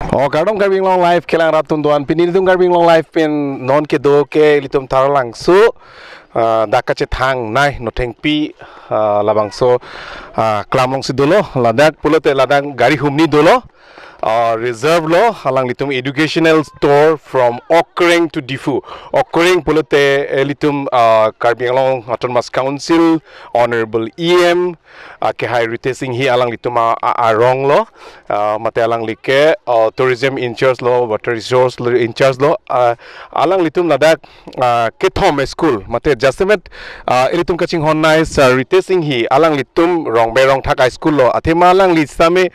Oh, kadang karbing long life kelang ratun doan pini tum karbing long life pen non ke do ke litum taralang so daka che thang nai no thengpi labang so klamong si dolo ladak pulote ladang gari humni dolo reserve lo halang litum educational store from Okreng to Difu. Okreng pulote litum karbing long autonomous council honorable EM ke hai Ritesh Inghi alang litum arong lo mate alang like tourism in charge lo water resource in charge lo alang litum ladak kethom school mate justimet litum kaching honnai Ritesh Inghi alang litum rong berong thak school lo athema alang lisame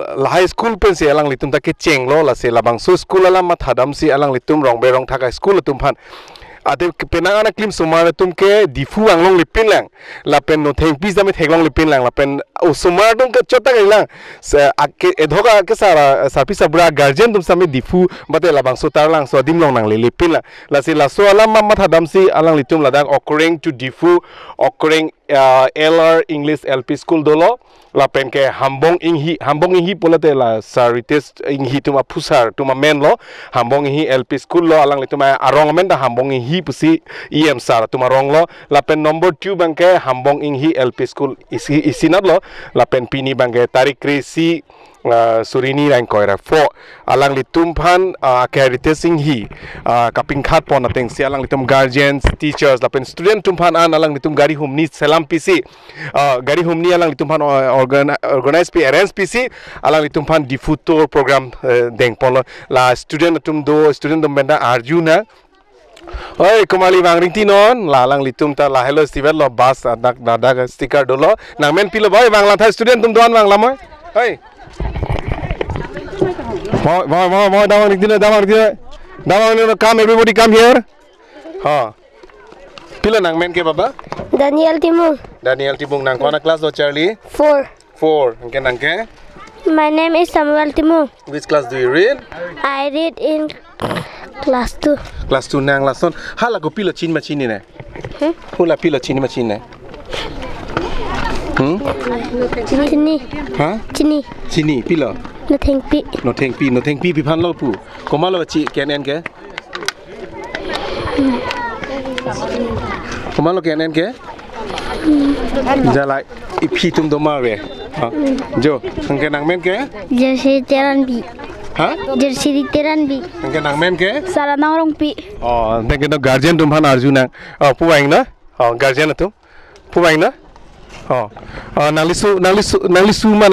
high school pen si alang litum ta ke cheng lo la se labang so school alam mat hadam si alang litum rong berong thak school tum phan ate penang ana klim sumar tum ke difu anglong lipin lang la pen no theng pis dame theglong lipin lang la pen sumar tum ke chota gailang se ake edhoga ke sara sapi sabra guardian tum same difu bate labang so tar lang so dim long nang lipin la la se la so alam mat hadam si alang litum ladang Okreng to Difu Okreng LR English LP school dolo la pen ke hambong inghi polate la Ritesh Inghi tuma pusar tuma men lo hambong inghi LP school lo alang lituma arong men da hambong inghi pusi EM sar tuma rong lo la pen number 2 bangke hambong inghi LP school isinat lo la pen pini bangke tarik krisi surini rang koira fo alang litum phan ke Ritesh Inghi kaping khat pon ateng si alang litum guardians teachers la pen student tum phan an alang litum gari humni selam pc gari humni alang litum phan organize pi arrange pc alang litum phan Difu tour program deng pon la student tum do student dum benda arjuna oi kumali wangring tinon lalang litum ta la hello steven lo bas adak dadak sticker dolo nangmen pilo boy wanglang tha student tum doan wanglam oi oi Boy, down, come, everybody come here. Ha. Pila nang men ke baba? Daniel Timung nang kona class do Charlie? 4. 4. Angke nang ke? My name is Samuel Timung. Which class do you read? I read in class 2. Class 2 nang lason. Hala ko pila chin machine ne? Hula pila chin machine ne? Chini. Ha? Chini pila. No thank pi pan lo pu. Koma lo chi kenen ke? Koma lo kenen ke? Jala ipi tum do mare. Ha. Jo, angke nang men ke? Jersey teran bi. Ha? Jersey teran bi. Angke nang men ke? Sara nang pi. Oh, thank you guardian tum han arjuna. Oh, puwaing na? Oh, guardian tum. Puwaing na? Oh. Nalisu ma.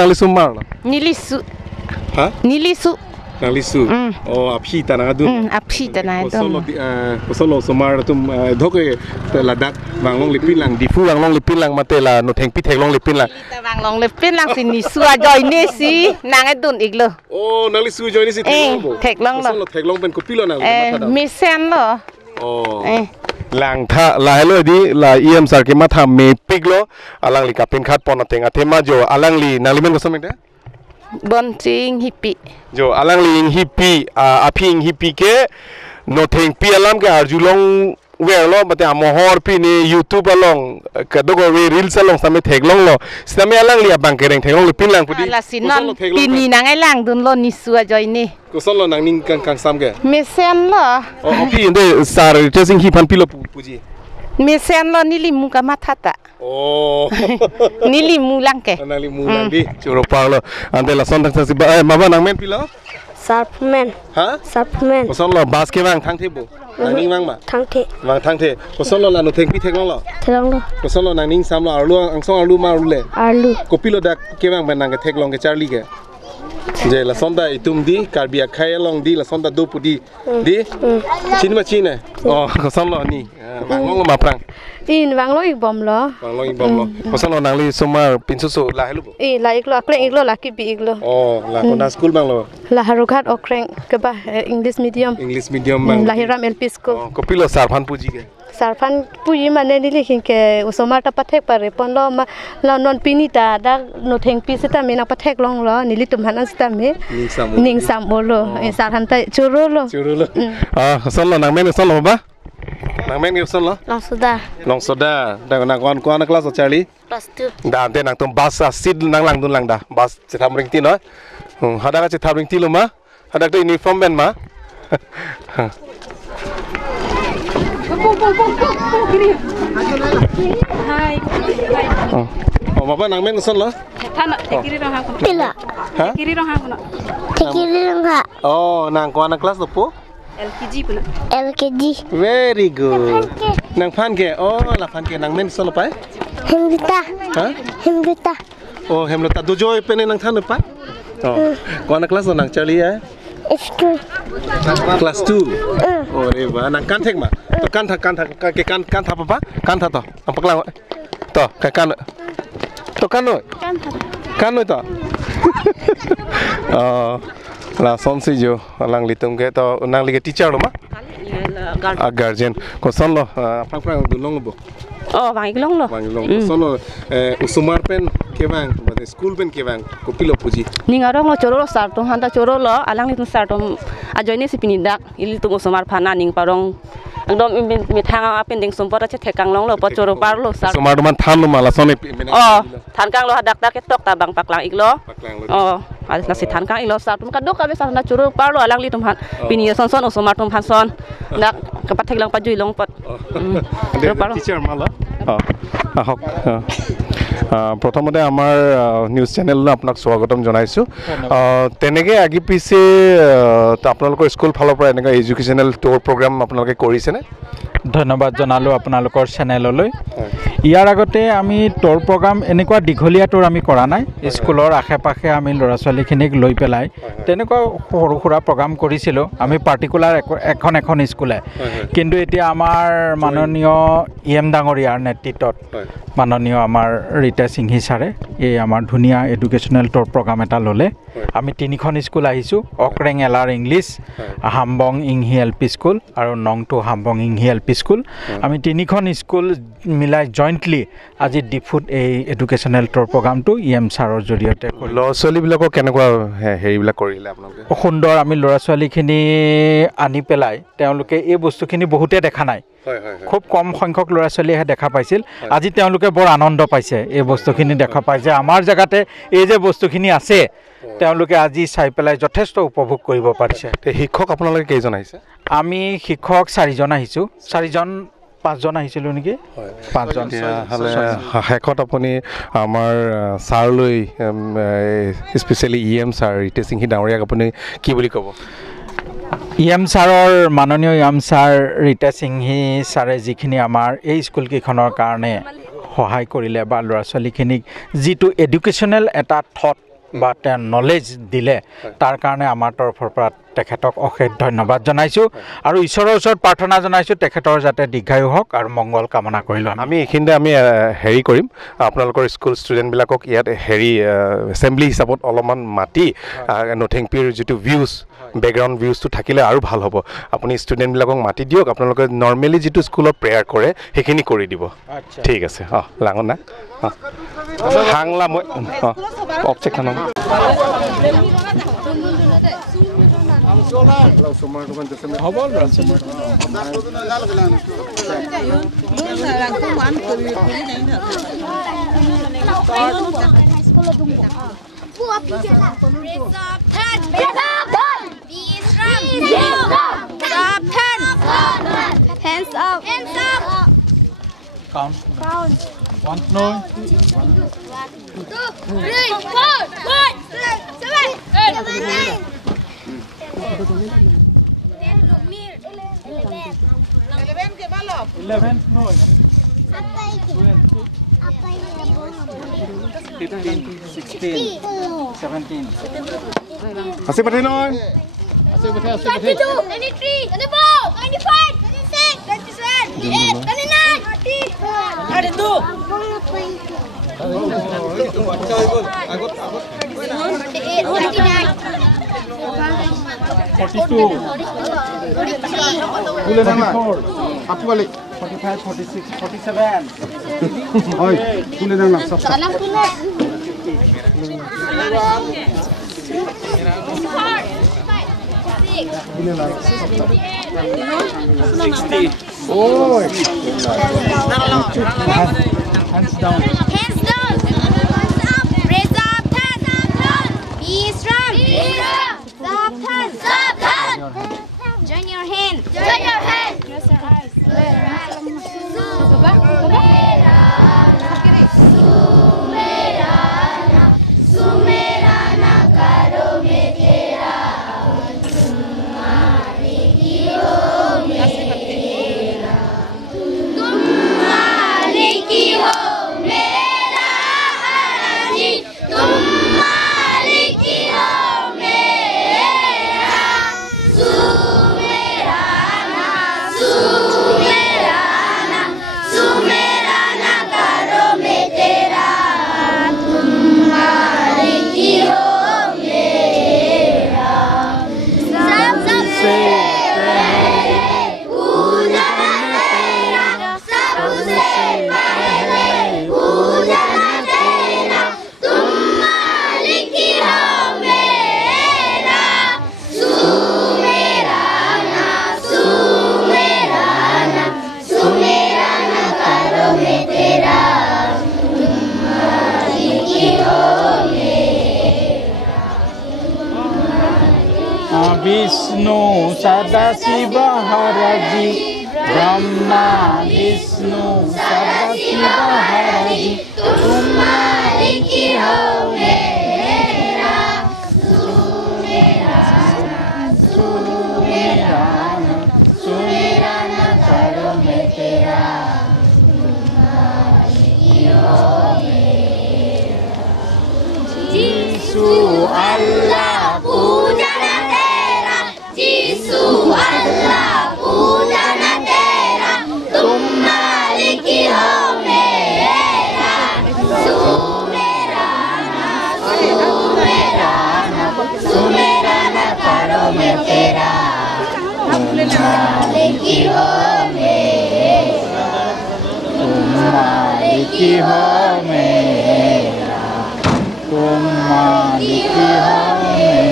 Nilisu. Ha? Nilisu. Oh, aphi tanah dun. Aphi tanah dun. Kosolo somar tum doke ladak wanglong lipin lang Difu wanglong lipin lang matela no thengpi theglong lipin lang. Wanglong lipin lang si nisu ajoy ni si nang dun iglo. Oh, nalisu joy ni si theglong bo. Theglong lo. Kosolo theglong ben kopilo nang matada. Misen lo. Oh. Lang tha la hello di la EM sar ke matha me piglo alang li kapin khat pon ateng athema jo alang li nalimen ko someng Bon sing hippie. Jo alang ling hippie aping hippie ke no theng pi alam ke arjulong wer lo bate amohor pi ni YouTube along kadogo we reels along same theglong lo same alang li abang kereng theglong pin lang pudi la sinon pini nang lang dun lo ni suwa joy ni kosolo nang ning kang sam ke mesen lo oh pi inde sar testing hi pan pilo puji mesen lo ni limu ka mathata oh ni limu lang ke nang limu lang di churo palo ande la son tang si ba maba nang men pilo Sarpman. Ha? Sarpman. Kosolo bas ke wang thang the bu nang ning wang ma Thang the. wang thang the kosolo la no theng pi theglong lo Thelong lo. kosolo nang ning sam lo arlu ang song arlu ma rule Arlu. kopilo dak ke wang ben nang ke theglong ke Charlie ke je la sonda itum di karbia khayalong di la sonda do pudi di chin ma chine oh kosolo ni wang ma prang In wang lo ik bom lo. wang lo ibom lo kosolo nang li somar pinsusu la helu La ik lo akreng ik lo la ki bi ik lo. oh la kona school bang lo La harukat okreng ke ba English medium. bang Lahiram LP school. kopilo sarphan puji ke Sarphan puji mane ni likhin ke usomar ta pathek pare pon lo ma la non pinita da no theng pi sita me na pathek long lo nili tum hanan sita me ning sam olo sarhan ta churu lo kosolo nang men kosolo ba nang men kosolo long soda da nang kon class Charlie Class 2. da ante nang tum bas sid nang lang dun lang da bas chitam ring ti no Hadak aja thabring tilo ma. Hadak tu uniform ben ma. Hai. Oh, Bapak nang men son lah. Thana kiri rong hakuna. Pila. Hah? Kiri rong hakuna. Kiri rong ha. Oh, nang ko anak kelas tu LKG puna. LKG. Very good. Nang fan ke? Oh, la fan ke nang men son lepai? Hemrita. Hah? Hemrita. Oh, hemlota dojo pene nang than lepai? Oh, ko anak kelas nang Charlie ya? School. Kelas 2. Oh, reba nang kan thek ma. To kan tha papa? Kan tha to. Ampak lang. To, kan. To kan no. Kan no to. La son si jo lang litum ke to nang lige teacher lo ma? Guardian. Ko son lo prang dulong bo. Oh, wangi long lo. Wangi long. Son lo usumar pen kevang, bade school pen kevang ko pilo puji. Ningarong lo choro sar to hanta choro lo alang litum sar to ajoine si pinidak ili tu usumar phana ning parong একদম মিঠাং pending সম্পদ আছে ঠেকাং লং লো পচoro parlo sar Sumar man than lo mala son oh than kang lo daktar ke tok tabang paklang iglo oh ala si than kang iglo sar tum kadok kabe sar na choro parlo alang li tum han pini son usumar tum han son dak kapat theklang pajui long pot teacher mala ahok প্ৰথমতে আমাৰ news চেনেললৈ আপোনাক স্বাগতম জনাইছোঁ তেনেকৈ আগি পিছে আপোনালোকৰ school ফালৰ পৰা এনেকুৱা এডুকেশ্যনেল টুৰ প্ৰগ্ৰাম আপোনালোকে কৰিছেনে ধন্যবাদ জনালোঁ আপোনালোকৰ চেনেললৈ ইয়াৰ আগতে আমি টুৰ প্ৰগ্ৰাম এনেকুৱা দীঘলীয়া টুৰ আমি কৰা নাই স্কুলৰ আশে পাশে আমি ল'ৰা ছোৱালীখিনিক লৈ পেলাই তেনেকুৱা সৰু সুৰা প্ৰগ্ৰাম কৰিছিলোঁ আমি পাৰ্টিকুলাৰ এখন স্কুলে কিন্তু এতিয়া আমাৰ মাননীয় ইএম ডাঙৰীয়াৰ নেতৃত্বত মাননীয় আমাৰ ৰিতেশ সিংহি ছাৰে এই আমাৰ ধুনীয়া এডুকেশ্যনেল টুৰ প্ৰগ্ৰাম এটা ল'লে আমি তিনিখন স্কুল আহিছোঁ অক্ৰেং এলাৰ ইংলিছ হামবং ইংহি LP স্কুল আৰু নংটো হামবং ইংহি LP স্কুল আমি তিনিখন স্কুল মিলাই জইণ্টলি আজি ডিফুট এই এডুকেশ্যনেল টুৰ প্ৰগ্ৰামটো ইএম ছাৰৰ জৰিয়তে ল'ৰা ছোৱালীবিলাকক কেনেকুৱা হেৰিবিলাক কৰিলে আপোনালোকে সুন্দৰ আমি ল'ৰা ছোৱালীখিনি আনি পেলাই তেওঁলোকে এই বস্তুখিনি বহুতে দেখা নাই খুব কম সংখ্যক ল'ৰা ছোৱালীয়েহে দেখা পাইছিল আজি তেওঁলোকে বৰ আনন্দ পাইছে এই বস্তুখিনি দেখা পাই যে আমাৰ জেগাতে এই যে বস্তুখিনি আছে তেওঁলোকে আজি চাই পেলাই যথেষ্ট উপভোগ কৰিব পাৰিছে শিক্ষক আপোনালোকে কেইজন আহিছে আমি শিক্ষক 4জন আহিছোঁ 5জন আহিছিলোঁ নেকি 5জন শেষত আপুনি আমাৰ ছাৰলৈ specially EM sir Ritesh Singhi ডাঙৰীয়াক আপুনি কি বুলি ক'ব ইএম ছাৰৰ মাননীয় ইএম ছাৰ ৰিতেশ সিংহি ছাৰে যিখিনি আমাৰ এই স্কুলকেইখনৰ কাৰণে সহায় কৰিলে বা ল'ৰা ছোৱালীখিনিক যিটো এডুকেশ্যনেল এটা থট বা নলেজ দিলে তাৰ কাৰণে আমাৰ তৰফৰ পৰা তেখেতক অশেষ ধন্যবাদ জনাইছোঁ আৰু ঈশ্বৰৰ ওচৰত প্ৰাৰ্থনা জনাইছোঁ তেখেতৰ যাতে দীৰ্ঘায়ু হওক আৰু মংগল কামনা কৰিলোঁ আমি এইখিনিতে আমি হেৰি কৰিম আপোনালোকৰ স্কুল ষ্টুডেণ্টবিলাকক ইয়াত হেৰি এছেম্বলি হিচাপত অলপমান মাতি নথিংপিৰ যিটো ভিউজ বেকগ্ৰাউণ্ড ভিউজটো থাকিলে আৰু ভাল হ'ব আপুনি ষ্টুডেণ্টবিলাকক মাতি দিয়ক আপোনালোকে নৰ্মেলি যিটো স্কুলত প্ৰেয়াৰ কৰে সেইখিনি কৰি দিব ঠিক আছে লাঙন না হাংলা মই অবজেক্ট খান Hands up. Hands up. Count. 1, 2, 3, 4, 5, 6, 7, 8, 9. 11 no 16 17 আছে পাঠে নহয় 22, 23, 24, 25, 26, 27, 28, 29, 30, 45 46 47 oi তুলে দাও না সব oi hands down Hands down. Hands up. Raise up. Hands up. Be strong. Be Vishnu Sadasiva Haraji Brahma Vishnu Sadasiva Haraji Tumhari ki ho mera Sumirana karo me tera Jisu Allah Pujana tera, Jisu Allah pujana tera, tum malik hi ho mera, sumerana, sumerana, sumerana karo me tera, tum malik hi ho mera, tum malik hi ho mera, tum malik hi ho mera.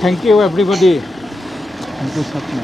Thank you, everybody. Thank you, Satna.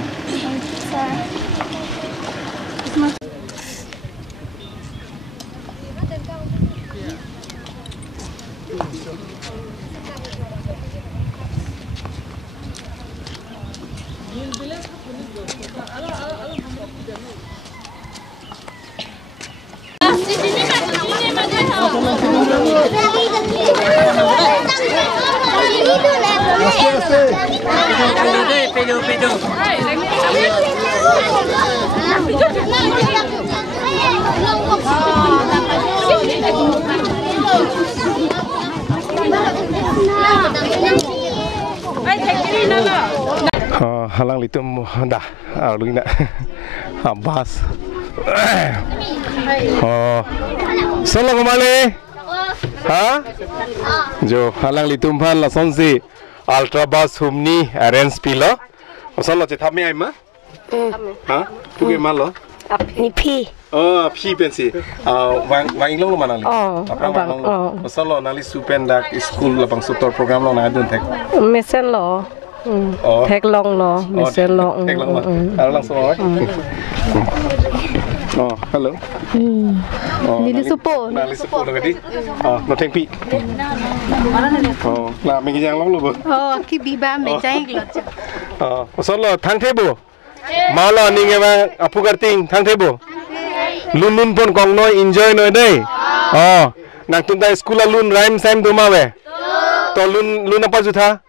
Halang litum dah luina bas solo kemana jo halang litum pan la sonsi ultra bus humni arrange pilo solo je thame ai ma tu ke malo ni phi phi pensi wang ilong lo manali apa wang solo nali supen dak school labang sutor program lo na dun thek Mesen lo. Thek long lo, mesen lo. Thek long lo. Langsung oi. Hello. Nili supo. Nali supo tadi. No theng pi. Lah mingi yang long lo bo. Ki biba me jai lo. Solo thang thebo. Malo ninge ma apu karting thang thebo. Lun pon kong noi enjoy noi dei. Nang tuntai school lun rhyme sam dumawe. To lun apa jutha?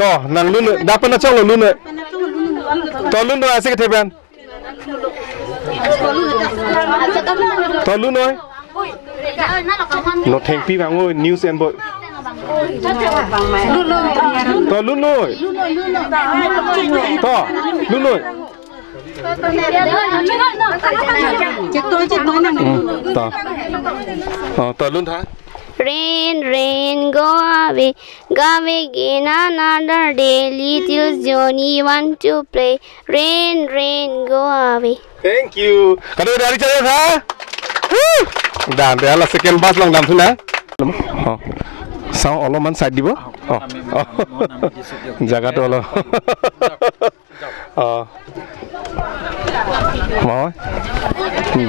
To nang lun dapat na chong lun. To lun do ase ke theban. To lun noi. No theng pi bang oi news and boy. To lun noi. To lun noi. To lun tha. Rain, rain, go away again another day. Little Johnny want to play. Rain, rain, go away. Thank you. Kado dari cara tha. Dan dia la second bus long dam thuna. Sao olo man side dibo. Jaga to olo. Mau.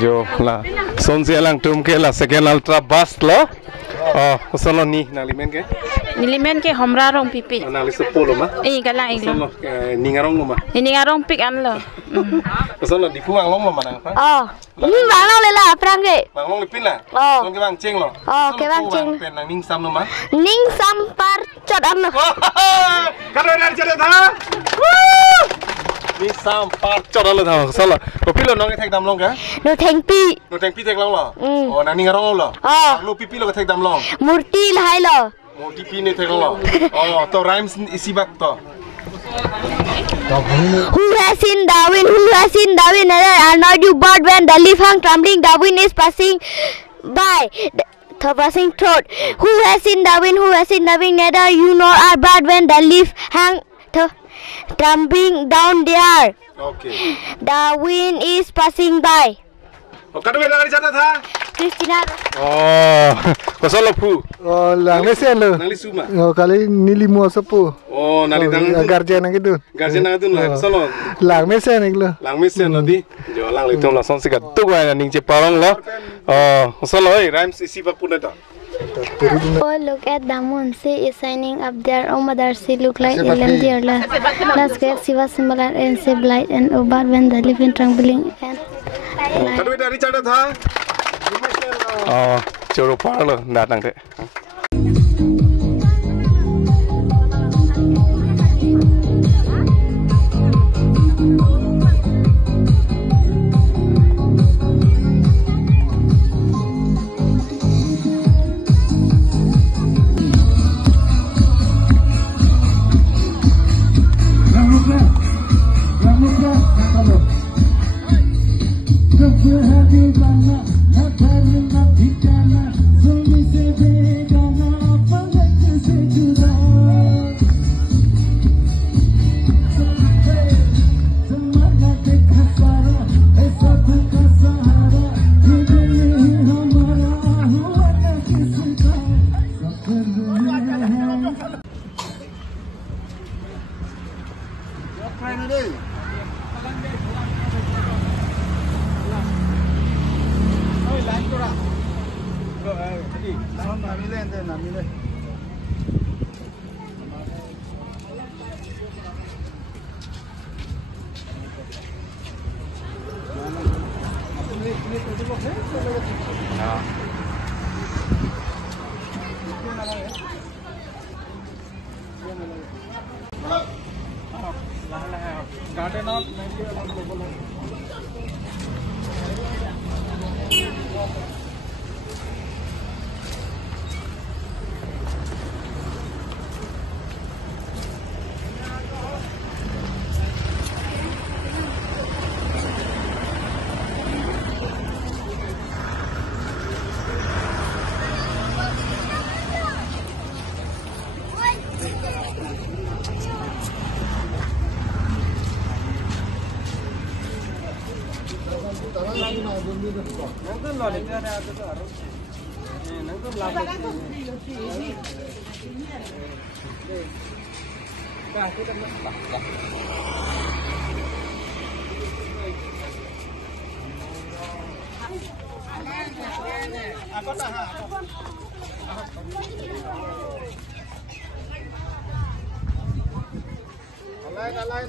Jo la sonse lang tum ke la second ultra bus lo. Solo ni nalimen ke? Nilimen ke homra rong pipi. Nali sepuluh mah. Galang iglo. Solo ningarong lo mah. Ningarong pik an lo. Solo di puang long lo mana apa? Ni bang lo le la prang ke. Bang long lipin lah. Long ke bang ceng lo. Ke bang ceng. Pen nang ning sam lo mah. Ning sam par chot an lo. Kado dari cara tha. Ning sam par chot an lo tha. Solo. Kopi lo nong ke thek dam long ke? No theng pi. No theng pi thek long lo. Nang ningarong lo. Lo pipi lo ke thek dam long. Murti lahai lo. Murti pi ne thek long lo. To rhymes isi bak to. Who has seen Darwin? Who has seen Darwin? Are not you bird when the leaf hung trembling? Darwin is passing by. The passing throat. Who has seen Darwin? Who has seen Darwin? Neither you nor are bird when the leaf hang trembling down there. Okay. Darwin is passing by. Kado dari cara tha. Christina. Oh, kosong lepu. Oh, lang lesen lo. Nali suma. Oh, kali nili mua sepu. Oh, nali tangan. Garjen nang itu. Garjen nang itu lah. Kosong lo. Lang mesen ik lo. Lang mesen lo di. Jo lang litom lah song sikat tu gua ning je parong lo. Oh, kosong lo. Rhymes isi pak pun ada. Oh, look at the moon. She is shining up there. Oh, mother, she look like a lamb dear. Last great, she was similar and she bright and over when the living trembling and Kadu dari cara tha. Oh, curu par lo datang deh.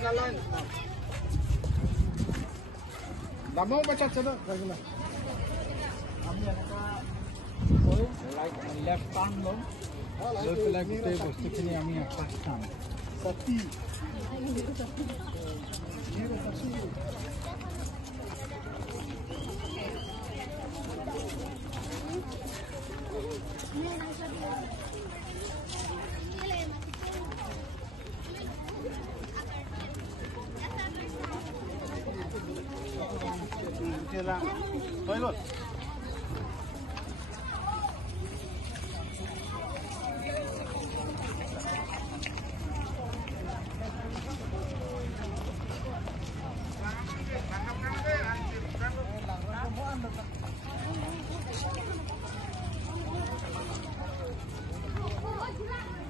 Alain. Damo baca cina, kagila. Kami like left hand lo. Left leg te bostu kini ami atas kan. Sati. Toilet.